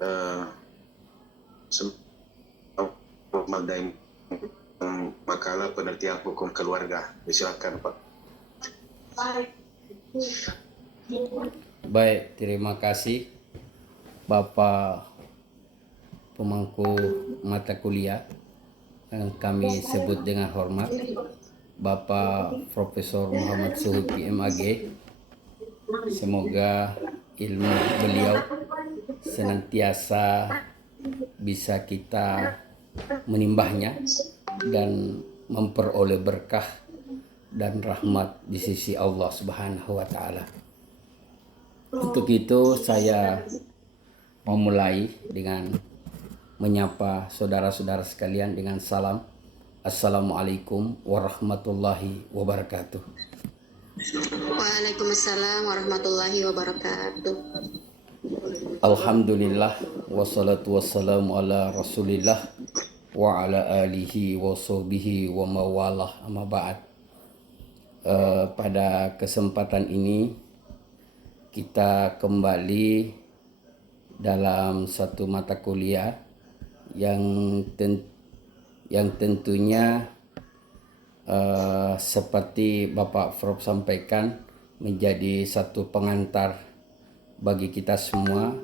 eh, Maldai makalah penelitian hukum keluarga. Silakan Pak. Baik, terima kasih Bapak pemangku mata kuliah yang kami sebut dengan hormat Bapak Profesor Muhammad Suhuki MAG. Semoga ilmu beliau senantiasa bisa kita menimbahnya dan memperoleh berkah dan rahmat di sisi Allah Subhanahu wa taala. Untuk itu saya memulai dengan menyapa saudara-saudara sekalian dengan salam Assalamualaikum warahmatullahi wabarakatuh. Waalaikumsalam warahmatullahi wabarakatuh. Alhamdulillah wassalatu wassalamu ala rasulillah wa ala alihi wa sahbihi wa mawalah amma ba'd. Pada kesempatan ini kita kembali dalam satu mata kuliah yang tentunya seperti Bapak Prof sampaikan menjadi satu pengantar bagi kita semua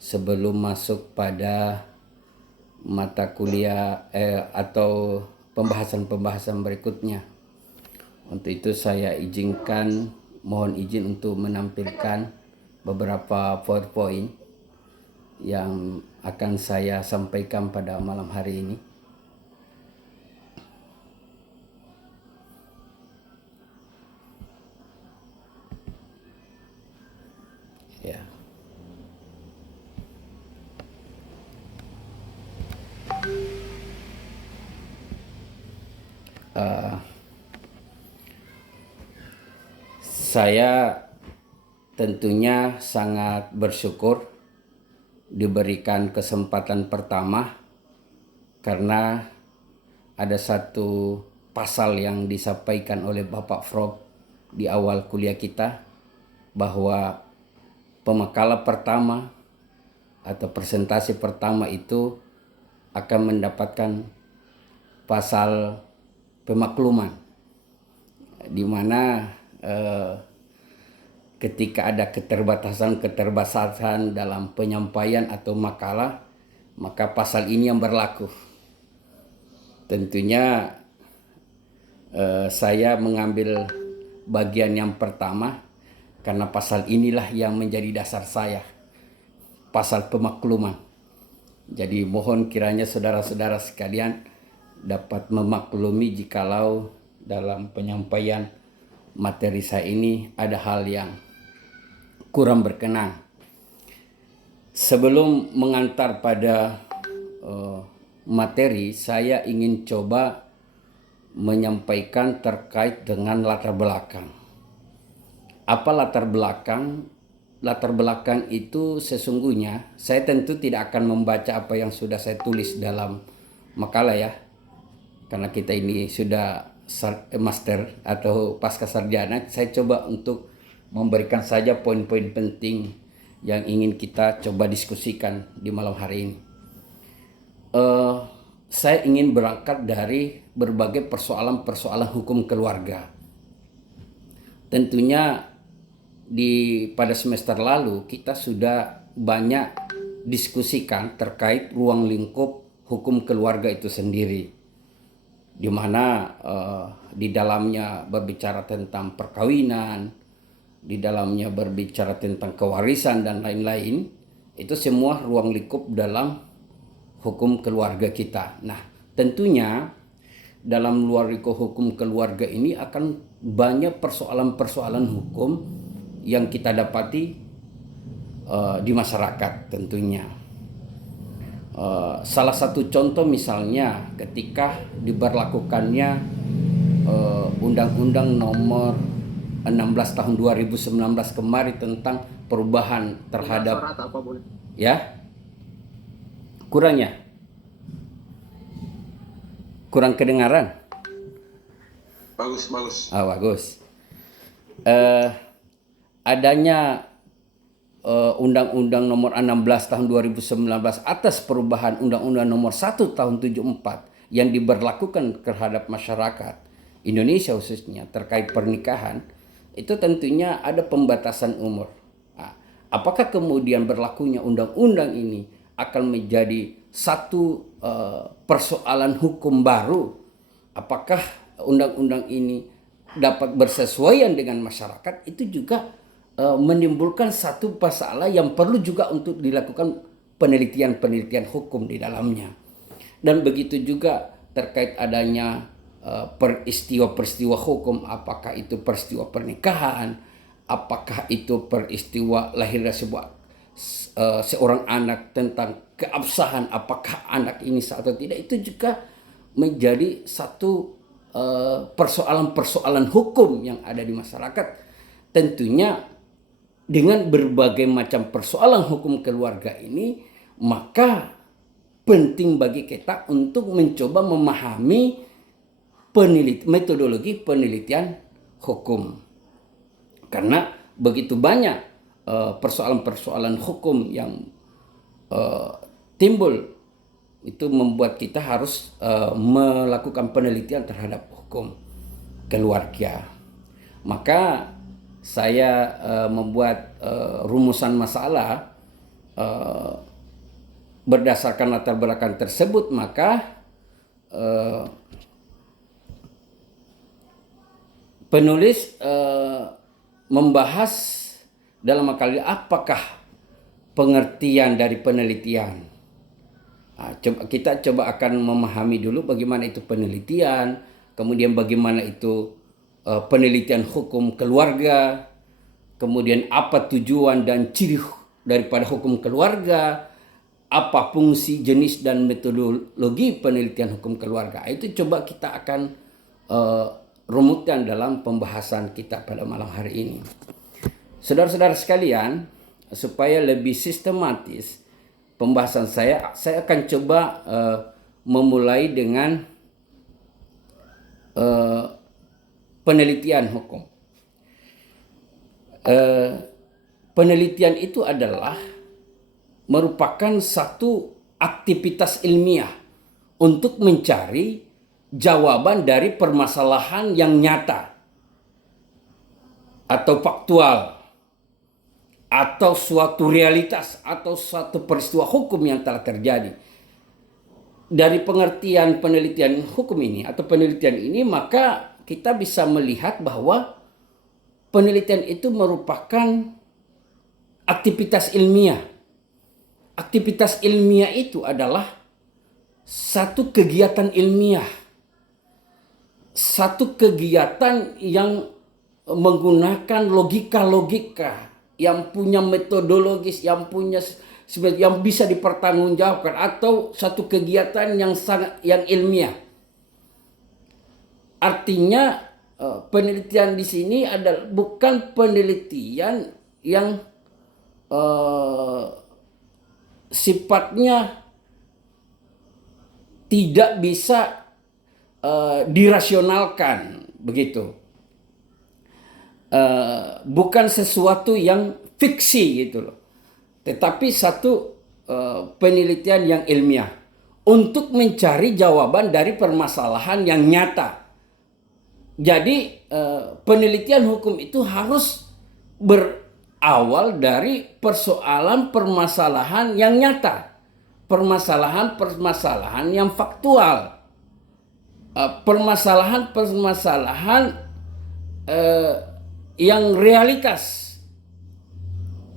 sebelum masuk pada mata kuliah atau pembahasan-pembahasan berikutnya. Untuk itu saya mohon izin untuk menampilkan beberapa PowerPoint yang akan saya sampaikan pada malam hari ini. Ya. Saya tentunya sangat bersyukur diberikan kesempatan pertama karena ada satu pasal yang disampaikan oleh Bapak Prof di awal kuliah kita bahwa pemakalah pertama atau presentasi pertama itu akan mendapatkan pasal pemakluman, di mana ketika ada keterbatasan dalam penyampaian atau makalah, maka pasal ini yang berlaku. Tentunya saya mengambil bagian yang pertama karena pasal inilah yang menjadi dasar saya, pasal pemakluman. Jadi mohon kiranya saudara-saudara sekalian dapat memaklumi jikalau dalam penyampaian materi saya ini ada hal yang kurang berkenan. Sebelum mengantar pada materi, saya ingin coba menyampaikan terkait dengan latar belakang. Apa latar belakang? Latar belakang itu sesungguhnya saya tentu tidak akan membaca apa yang sudah saya tulis dalam makalah ya, karena kita ini sudah master atau pasca sarjana. Saya coba untuk memberikan saja poin-poin penting yang ingin kita coba diskusikan di malam hari ini. Saya ingin berangkat dari berbagai persoalan-persoalan hukum keluarga. Tentunya pada semester lalu kita sudah banyak diskusikan terkait ruang lingkup hukum keluarga itu sendiri, di mana di dalamnya berbicara tentang perkawinan, di dalamnya berbicara tentang kewarisan dan lain-lain. Itu semua ruang lingkup dalam hukum keluarga kita. Nah, tentunya dalam luar lingkup hukum keluarga ini akan banyak persoalan-persoalan hukum yang kita dapati di masyarakat tentunya. Salah satu contoh misalnya ketika diberlakukannya Undang-Undang nomor 16 tahun 2019 kemarin tentang perubahan terhadap ya kurang kedengaran. Bagus. Bagus. Adanya Undang-Undang Nomor 16 Tahun 2019 atas perubahan Undang-Undang Nomor 1 Tahun 74 yang diberlakukan terhadap masyarakat Indonesia khususnya terkait pernikahan, itu tentunya ada pembatasan umur. Nah, apakah kemudian berlakunya undang-undang ini akan menjadi satu persoalan hukum baru? Apakah undang-undang ini dapat bersesuaian dengan masyarakat? Itu juga menimbulkan satu masalah yang perlu juga untuk dilakukan penelitian-penelitian hukum di dalamnya. Dan begitu juga terkait adanya peristiwa-peristiwa hukum, apakah itu peristiwa pernikahan, apakah itu peristiwa lahirnya seorang anak, tentang keabsahan apakah anak ini sah atau tidak, itu juga menjadi satu persoalan-persoalan hukum yang ada di masyarakat. Tentunya dengan berbagai macam persoalan hukum keluarga ini, maka penting bagi kita untuk mencoba memahami metodologi penelitian hukum. Karena begitu banyak persoalan-persoalan hukum yang timbul, itu membuat kita harus melakukan penelitian terhadap hukum keluarga. Maka saya membuat rumusan masalah berdasarkan latar belakang tersebut. Maka penulis membahas dalam kali apakah pengertian dari penelitian. Kita coba akan memahami dulu bagaimana itu penelitian, kemudian bagaimana itu penelitian hukum keluarga, kemudian apa tujuan dan ciri daripada hukum keluarga, apa fungsi, jenis, dan metodologi penelitian hukum keluarga. Itu coba kita akan rumuskan dalam pembahasan kita pada malam hari ini. Saudara-saudara sekalian, supaya lebih sistematis pembahasan saya akan coba memulai dengan penelitian hukum. Penelitian itu adalah merupakan satu aktivitas ilmiah untuk mencari jawaban dari permasalahan yang nyata atau faktual, atau suatu realitas atau suatu peristiwa hukum yang telah terjadi. Dari pengertian penelitian hukum ini atau penelitian ini, maka kita bisa melihat bahwa penelitian itu merupakan aktivitas ilmiah. Aktivitas ilmiah itu adalah satu kegiatan ilmiah, satu kegiatan yang menggunakan logika-logika, yang punya metodologis, yang bisa dipertanggungjawabkan, atau satu kegiatan yang ilmiah. Artinya penelitian di sini adalah bukan penelitian yang sifatnya tidak bisa dirasionalkan, begitu. Bukan sesuatu yang fiksi gitu loh, tetapi satu penelitian yang ilmiah untuk mencari jawaban dari permasalahan yang nyata. Jadi penelitian hukum itu harus berawal dari permasalahan yang nyata, permasalahan yang faktual, permasalahan yang realitas,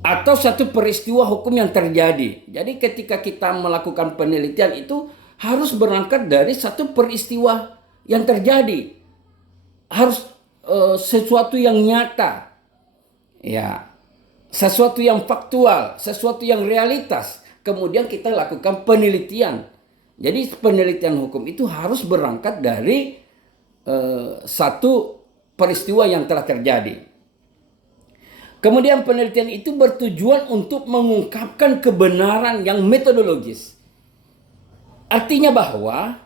atau satu peristiwa hukum yang terjadi. Jadi ketika kita melakukan penelitian itu harus berangkat dari satu peristiwa yang terjadi, harus sesuatu yang nyata, ya, sesuatu yang faktual, sesuatu yang realitas. Kemudian kita lakukan penelitian. Jadi penelitian hukum itu harus berangkat dari satu peristiwa yang telah terjadi. Kemudian penelitian itu bertujuan untuk mengungkapkan kebenaran yang metodologis. Artinya bahwa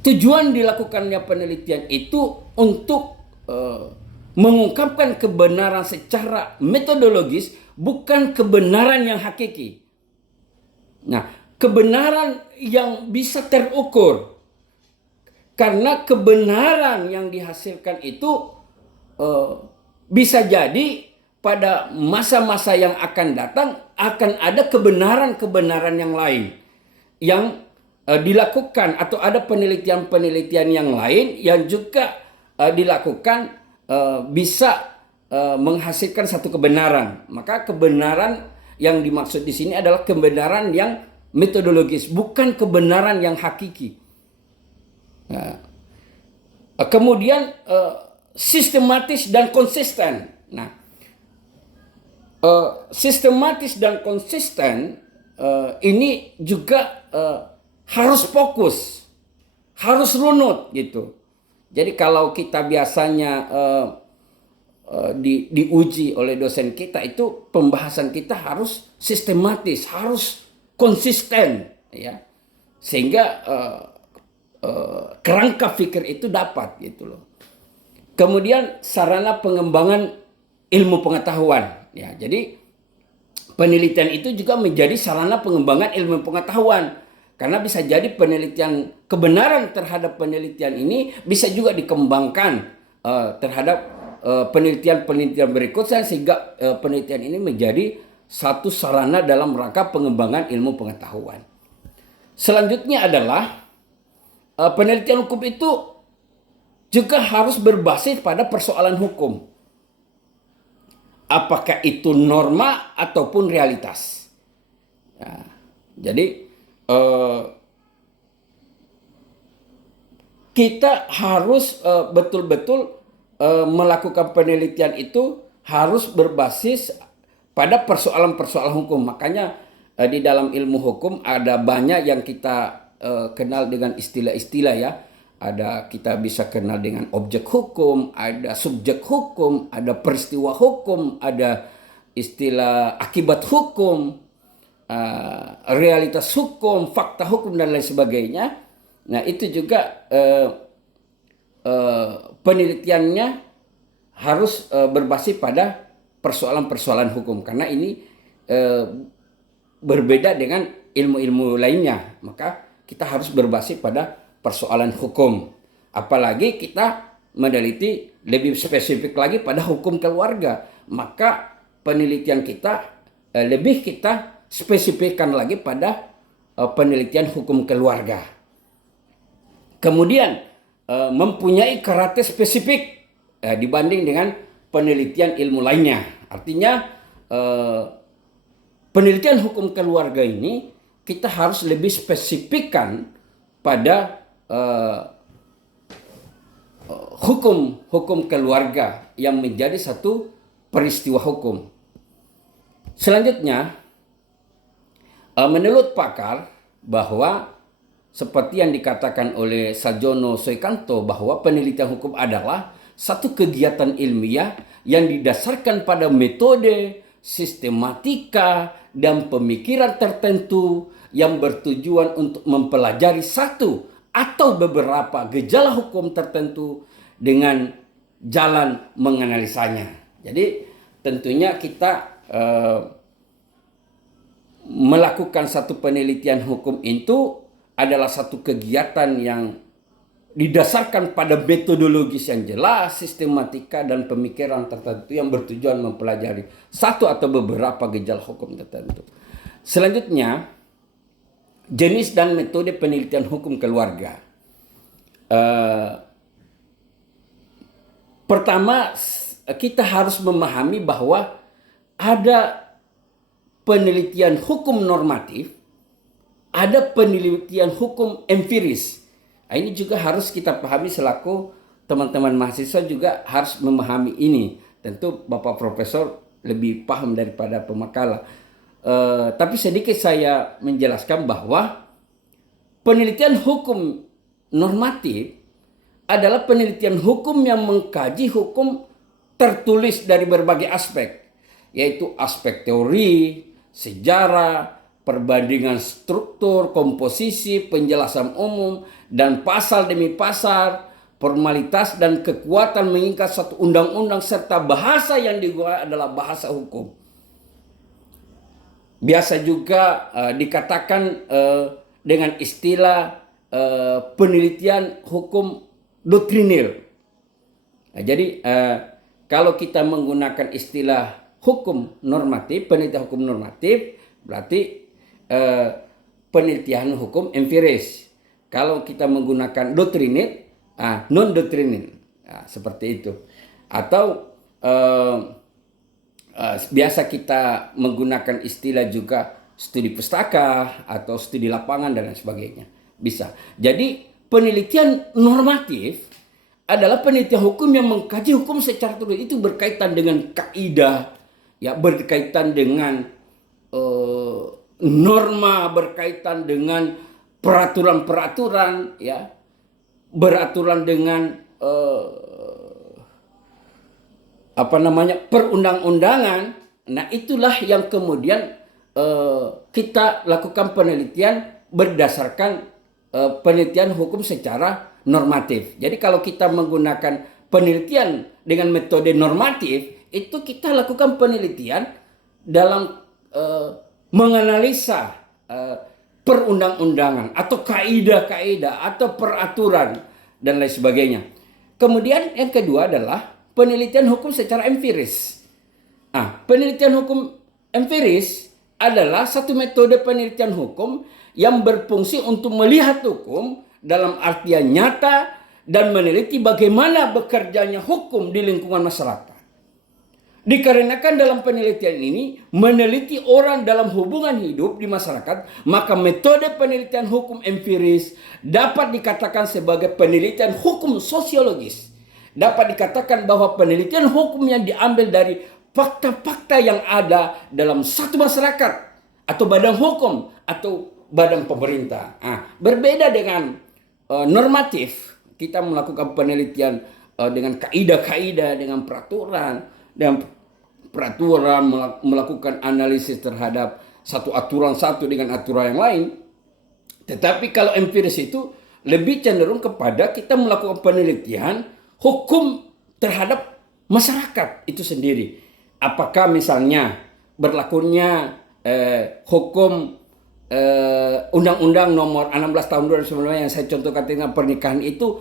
tujuan dilakukannya penelitian itu untuk mengungkapkan kebenaran secara metodologis, bukan kebenaran yang hakiki. Nah, kebenaran yang bisa terukur. Karena kebenaran yang dihasilkan itu bisa jadi pada masa-masa yang akan datang akan ada kebenaran-kebenaran yang lain yang dilakukan, atau ada penelitian-penelitian yang lain yang juga dilakukan bisa menghasilkan satu kebenaran. Maka kebenaran yang dimaksud di sini adalah kebenaran yang metodologis, bukan kebenaran yang hakiki. Nah, kemudian sistematis dan konsisten. Nah, sistematis dan konsisten ini juga harus fokus, harus runut gitu. Jadi kalau kita biasanya diuji oleh dosen kita, itu pembahasan kita harus sistematis, harus konsisten, ya, sehingga kerangka pikir itu dapat gitu loh. Kemudian sarana pengembangan ilmu pengetahuan, ya. Jadi penelitian itu juga menjadi sarana pengembangan ilmu pengetahuan, karena bisa jadi penelitian, kebenaran terhadap penelitian ini bisa juga dikembangkan terhadap penelitian-penelitian berikutnya, sehingga penelitian ini menjadi satu sarana dalam rangka pengembangan ilmu pengetahuan. Selanjutnya adalah penelitian hukum itu juga harus berbasis pada persoalan hukum. Apakah itu norma ataupun realitas. Ya, jadi kita harus betul-betul melakukan penelitian itu harus berbasis pada persoalan-persoalan hukum. Makanya di dalam ilmu hukum ada banyak yang kita kenal dengan istilah-istilah, ya. Kita bisa kenal dengan objek hukum, ada subjek hukum, ada peristiwa hukum, ada istilah akibat hukum, realitas hukum, fakta hukum, dan lain sebagainya. Nah, itu juga penelitiannya harus berbasis pada persoalan-persoalan hukum, karena ini berbeda dengan ilmu-ilmu lainnya. Maka kita harus berbasis pada persoalan hukum. Apalagi kita meneliti lebih spesifik lagi pada hukum keluarga, maka penelitian kita lebih kita spesifikkan lagi pada penelitian hukum keluarga. Kemudian mempunyai karakter spesifik dibanding dengan penelitian ilmu lainnya. Artinya penelitian hukum keluarga ini kita harus lebih spesifikkan pada hukum keluarga yang menjadi satu peristiwa hukum. Selanjutnya, menurut pakar, bahwa seperti yang dikatakan oleh Sajono Soekanto, bahwa penelitian hukum adalah satu kegiatan ilmiah yang didasarkan pada metode, sistematika, dan pemikiran tertentu yang bertujuan untuk mempelajari satu atau beberapa gejala hukum tertentu dengan jalan menganalisanya. Jadi tentunya kita melakukan satu penelitian hukum itu adalah satu kegiatan yang didasarkan pada metodologis yang jelas, sistematika, dan pemikiran tertentu yang bertujuan mempelajari satu atau beberapa gejala hukum tertentu. Selanjutnya, jenis dan metode penelitian hukum keluarga. Pertama, kita harus memahami bahwa ada penelitian hukum normatif, ada penelitian hukum empiris. Nah, ini juga harus kita pahami selaku teman-teman mahasiswa, juga harus memahami ini. Tentu Bapak Profesor lebih paham daripada pemakalah. Tapi sedikit saya menjelaskan bahwa penelitian hukum normatif adalah penelitian hukum yang mengkaji hukum tertulis dari berbagai aspek, yaitu aspek teori, sejarah, perbandingan struktur, komposisi, penjelasan umum, dan pasal demi pasal, formalitas dan kekuatan mengikat satu undang-undang serta bahasa yang digunakan adalah bahasa hukum. Biasa juga dikatakan dengan istilah penelitian hukum doktrinil. Nah, jadi kalau kita menggunakan istilah hukum normatif, penelitian hukum normatif, berarti penelitian hukum empiris. Kalau kita menggunakan doktrinil, non doktrinil, seperti itu. Atau biasa kita menggunakan istilah juga studi pustaka atau studi lapangan dan lain sebagainya. Bisa. Jadi penelitian normatif adalah penelitian hukum yang mengkaji hukum secara terus. Itu berkaitan dengan kaidah, ya, berkaitan dengan norma, berkaitan dengan peraturan-peraturan, ya, beraturan dengan perundang-undangan. Nah, itulah yang kemudian kita lakukan penelitian berdasarkan penelitian hukum secara normatif. Jadi kalau kita menggunakan penelitian dengan metode normatif, itu kita lakukan penelitian dalam menganalisa perundang-undangan atau kaidah-kaidah atau peraturan dan lain sebagainya. Kemudian yang kedua adalah penelitian hukum secara empiris. Penelitian hukum empiris adalah satu metode penelitian hukum yang berfungsi untuk melihat hukum dalam artian nyata dan meneliti bagaimana bekerjanya hukum di lingkungan masyarakat. Dikarenakan dalam penelitian ini meneliti orang dalam hubungan hidup di masyarakat, maka metode penelitian hukum empiris dapat dikatakan sebagai penelitian hukum sosiologis. Dapat dikatakan bahwa penelitian hukum yang diambil dari fakta-fakta yang ada dalam satu masyarakat atau badan hukum atau badan pemerintah. Berbeda dengan normatif, kita melakukan penelitian dengan kaidah-kaidah, dengan peraturan, melakukan analisis terhadap satu aturan satu dengan aturan yang lain. Tetapi kalau empiris itu lebih cenderung kepada kita melakukan penelitian hukum terhadap masyarakat itu sendiri. Apakah misalnya berlakunya hukum Undang-Undang nomor 16 tahun 2019 yang saya contohkan dengan pernikahan itu,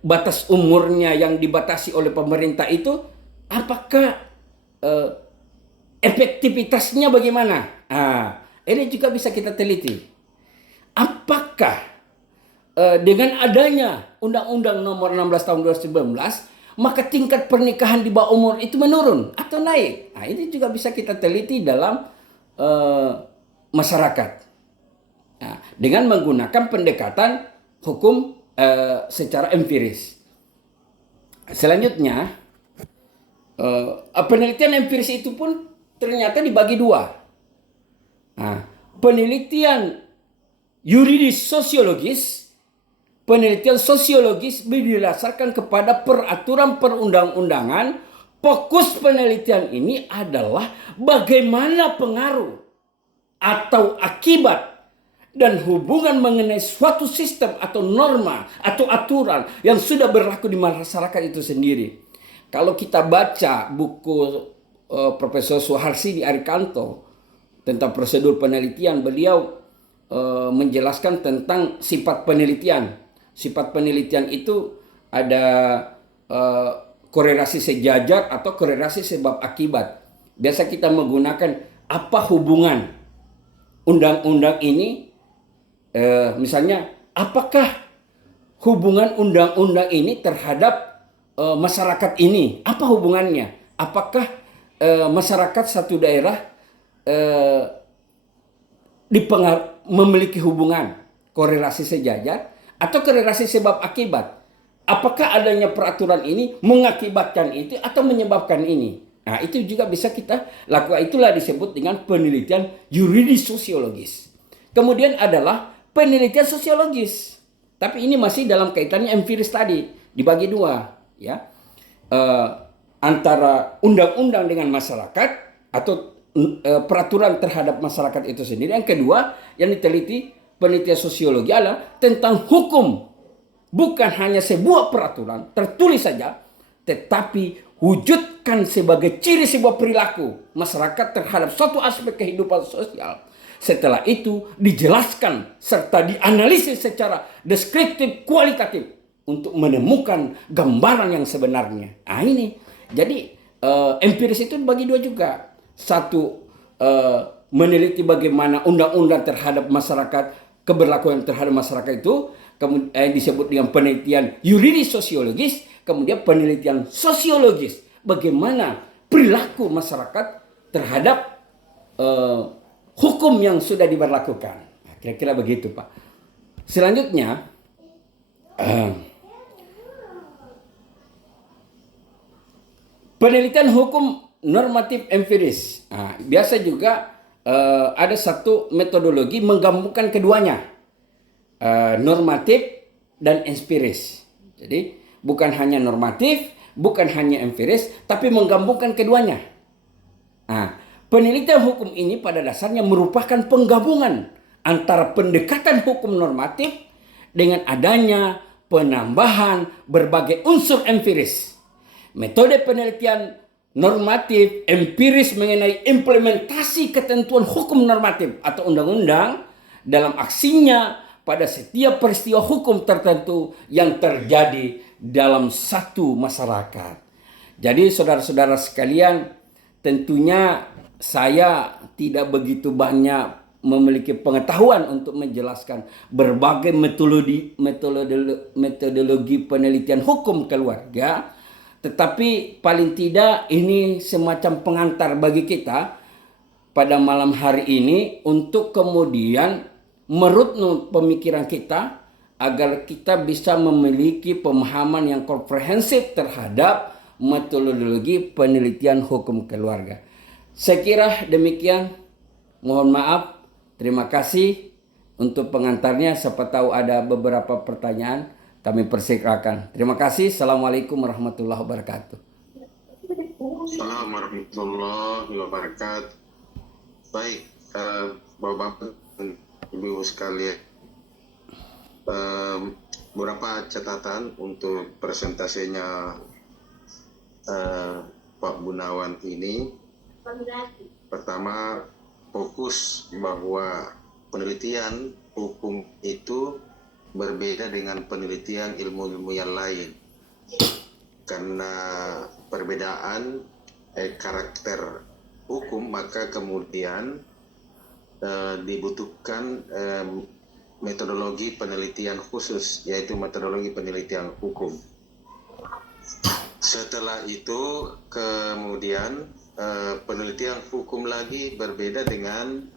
batas umurnya yang dibatasi oleh pemerintah itu, apakah efektivitasnya bagaimana? Ini juga bisa kita teliti. Apakah dengan adanya Undang-Undang nomor 16 tahun 2019, maka tingkat pernikahan di bawah umur itu menurun atau naik? Ini juga bisa kita teliti dalam masyarakat. Dengan menggunakan pendekatan hukum secara empiris. Selanjutnya, penelitian empiris itu pun ternyata dibagi dua. Penelitian yuridis sosiologis, penelitian sosiologis berdasarkan kepada peraturan perundang-undangan. Fokus penelitian ini adalah bagaimana pengaruh atau akibat dan hubungan mengenai suatu sistem atau norma atau aturan yang sudah berlaku di masyarakat itu sendiri. Kalau kita baca buku Profesor Suharsi di Arikanto tentang prosedur penelitian, beliau menjelaskan tentang sifat penelitian. Sifat penelitian itu ada korelasi sejajar atau korelasi sebab akibat. Biasa kita menggunakan apa hubungan undang-undang ini, misalnya apakah hubungan undang-undang ini terhadap masyarakat ini? Apa hubungannya? Apakah masyarakat satu daerah memiliki hubungan korelasi sejajar atau korelasi sebab akibat? Apakah adanya peraturan ini mengakibatkan itu atau menyebabkan ini? Itu juga bisa kita lakukan. Itulah disebut dengan penelitian yuridis sosiologis. Kemudian adalah penelitian sosiologis. Tapi ini masih dalam kaitannya empiris tadi. Dibagi dua. Ya. Antara undang-undang dengan masyarakat atau peraturan terhadap masyarakat itu sendiri. Yang kedua yang diteliti penelitian sosiologi adalah tentang hukum bukan hanya sebuah peraturan tertulis saja, tetapi wujudkan sebagai ciri sebuah perilaku masyarakat terhadap suatu aspek kehidupan sosial. Setelah itu dijelaskan serta dianalisis secara deskriptif kualitatif untuk menemukan gambaran yang sebenarnya. Nah ini, jadi empiris itu bagi dua juga. Satu, meneliti bagaimana undang-undang terhadap masyarakat, keberlakuan terhadap masyarakat itu, kemudian disebut dengan penelitian yuridis sosiologis, kemudian penelitian sosiologis, bagaimana perilaku masyarakat terhadap hukum yang sudah diberlakukan. Nah, kira-kira begitu, Pak. Selanjutnya, penelitian hukum normatif empiris. Nah, biasa juga ada satu metodologi menggabungkan keduanya, normatif dan empiris. Jadi bukan hanya normatif, bukan hanya empiris, tapi menggabungkan keduanya. Nah, penelitian hukum ini pada dasarnya merupakan penggabungan antara pendekatan hukum normatif dengan adanya penambahan berbagai unsur empiris. Metode penelitian normatif empiris mengenai implementasi ketentuan hukum normatif atau undang-undang dalam aksinya pada setiap peristiwa hukum tertentu yang terjadi dalam satu masyarakat. Jadi saudara-saudara sekalian, tentunya saya tidak begitu banyak memiliki pengetahuan untuk menjelaskan berbagai metodologi penelitian hukum keluarga. Tetapi paling tidak ini semacam pengantar bagi kita pada malam hari ini untuk kemudian merunut pemikiran kita agar kita bisa memiliki pemahaman yang komprehensif terhadap metodologi penelitian hukum keluarga. Saya kira demikian. Mohon maaf. Terima kasih untuk pengantarnya. Siapa tahu ada beberapa pertanyaan. Kami persilakan. Terima kasih. Assalamualaikum warahmatullahi wabarakatuh. Assalamualaikum warahmatullahi wabarakatuh. Baik, Bapak-Bapak, Ibu sekalian, beberapa catatan untuk presentasinya Pak Gunawan ini. Pertama, fokus bahwa penelitian hukum itu berbeda dengan penelitian ilmu-ilmu yang lain karena perbedaan karakter hukum, maka kemudian dibutuhkan metodologi penelitian khusus, yaitu metodologi penelitian hukum. Setelah itu kemudian penelitian hukum lagi berbeda dengan